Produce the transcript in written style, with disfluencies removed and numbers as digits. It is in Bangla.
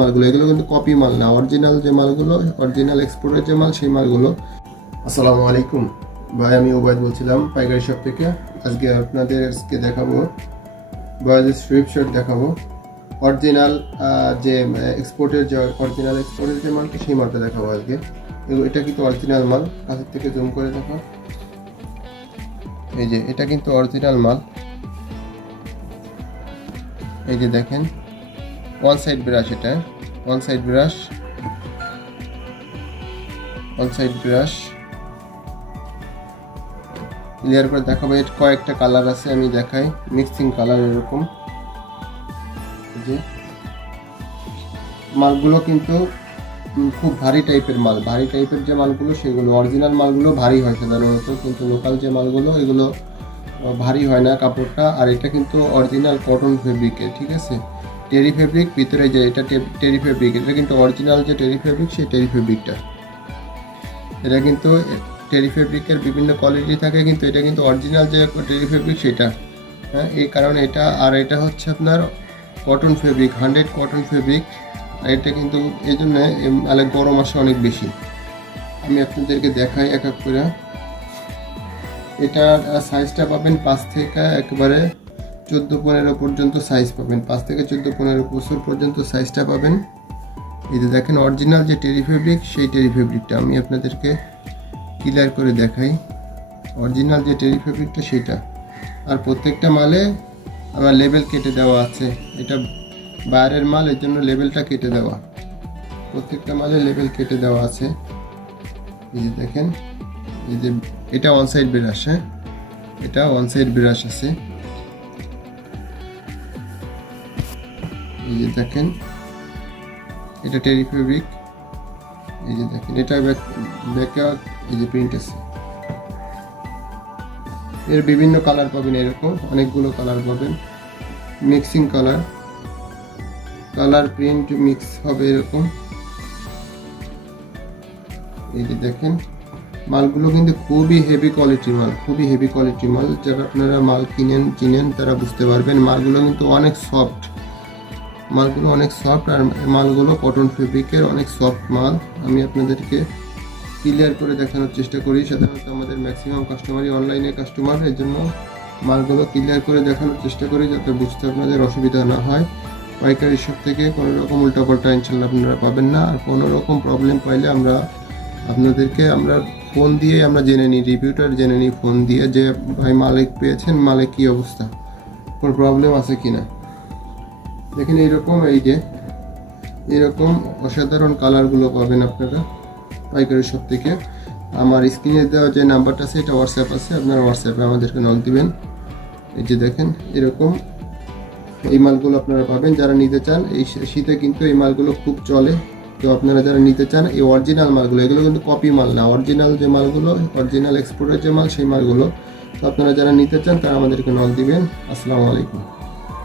মালগুলো, এগুলো কিন্তু কপি মাল না, অরিজিনাল যে মালগুলো, অরিজিনাল এক্সপোর্টের যে মাল সেই মালগুলো। আসসালামু আলাইকুম ভাই, আমি ওবায়দ বলছিলাম পাইকারি শপ থেকে। আজকে আপনাদেরকে দেখাবো বয়েজের সুইপ শার্ট দেখাবো, অরিজিনাল যে এক্সপোর্টের যে মালটা সেই মালটা দেখাবো আজকে। এটা কিন্তু অরিজিনাল মাল, কাছের থেকে জুম করে দেখাও। এই যে এটা কিন্তু অরিজিনাল মাল, এই যে দেখেন ওয়ান সাইড ব্রাশ, এটা ওয়ান সাইড ব্রাশ ক্লিয়ার করে দেখাবো। এর কয়েকটা কালার আছে, আমি দেখাই, মিক্সিং কালার এরকম। যে মালগুলো কিন্তু খুব ভারী টাইপের মাল, ভারী টাইপের যে মালগুলো সেগুলো অরিজিনাল মালগুলো ভারী হয় সাধারণত, কিন্তু লোকাল যে মালগুলো এগুলো ভারী হয় না কাপড়টা। আর এটা কিন্তু অরিজিনাল কটন ফেব্রিকের, ঠিক আছে, টেরি ফেব্রিক ভিতরে, যে এটা টেরি ফেব্রিক, এটা কিন্তু অরিজিনাল যে টেরি ফেব্রিক সেই টেরি ফেব্রিকটা। এটা কিন্তু টেরি ফেব্রিকের বিভিন্ন কোয়ালিটি থাকে, কিন্তু এটা কিন্তু অরিজিনাল যে টেরি ফেব্রিক সেটা, হ্যাঁ, এই কারণে এটা। আর এটা হচ্ছে আপনার কটন ফেব্রিক, 100 কটন ফেব্রিক। আর এটা কিন্তু এই জন্য গরম আসে অনেক বেশি। আমি আপনাদেরকে দেখাই এক এক করে। এটার সাইজটা পাবেন 5 থেকে একেবারে 14-15 পর্যন্ত সাইজ পাবেন, 5 থেকে 14-15 বছর পর্যন্ত সাইজটা পাবেন। এই যে দেখেন অরিজিনাল যে টেরি ফেব্রিক সেই টেরি ফেব্রিকটা আমি আপনাদেরকে ক্লিয়ার করে দেখাই, অরিজিনাল যে টেরি ফেব্রিকটা সেটা। আর প্রত্যেকটা মালে আমার লেবেল কেটে দেওয়া আছে, এটা বাইরের মাল, এর জন্য লেবেলটা কেটে দেওয়া, প্রত্যেকটা মালে লেবেল কেটে দেওয়া আছে। এই যে দেখেন, এই যে এটা ওয়ান সাইড ব্রাশ, হ্যাঁ, এটা ওয়ান সাইড ব্রাশ আছে। এই যে দেখেন এটা টেরি ফেব্রিক, এই যে দেখেন এটা ব্যাকে এই যে প্রিন্ট আছে। এর বিভিন্ন কালার পাবেন, এরকম অনেকগুলো কালার পাবেন, মিক্সিং কালার প্রিন্ট মিক্স হবে এরকম। এই যে দেখেন মালগুলো কিন্তু খুবই হেভি কোয়ালিটির মাল, যারা আপনারা মাল চিনেন তারা বুঝতে পারবেন। মালগুলো কিন্তু অনেক সফট, আর মালগুলো কটন ফেব্রিকের অনেক সফট মাল। আমি আপনাদেরকে ক্লিয়ার করে দেখানোর চেষ্টা করি, সাধারণত আমাদের ম্যাক্সিমাম কাস্টমারই অনলাইনে কাস্টমার, এর জন্য মালগুলো ক্লিয়ার করে দেখানোর চেষ্টা করি যাতে বুঝতে আপনাদের অসুবিধা না হয়। পাইকারি শপ থেকে কোনো রকম উল্টাপাল্টা ইনশাল্লাহ আপনারা পাবেন না। আর কোনো রকম প্রবলেম পাইলে আমরা ফোন দিয়ে আমরা জেনে নিই, রিভিউটার জেনে নিই ফোন দিয়ে, যে ভাই মালিক পেয়েছেন, মালে কি অবস্থা, কোনো প্রবলেম আছে কিনা। দেখেন এইরকম, এই যে এরকম অসাধারণ কালারগুলো পাবেন আপনারা পাইকারি শপ থেকে। আমার স্ক্রিনে দেওয়া যে নাম্বারটা আছে এটা হোয়াটসঅ্যাপ আছে, আপনারা হোয়াটসঅ্যাপে আমাদেরকে নক দিবেন। এই যে দেখেন এরকম এই মালগুলো আপনারা পাবেন যারা নিতে চান। এই শীতে কিন্তু এই মালগুলো খুব চলে, তো আপনারা যারা নিতে চান এই অরিজিনাল মালগুলো, এগুলো কিন্তু কপি মাল না, অরিজিনাল যে মালগুলো, অরিজিনাল এক্সপোর্টের যে মাল সেই মালগুলো। তো আপনারা যারা নিতে চান তারা আমাদেরকে নক দিবেন। আসসালামু আলাইকুম।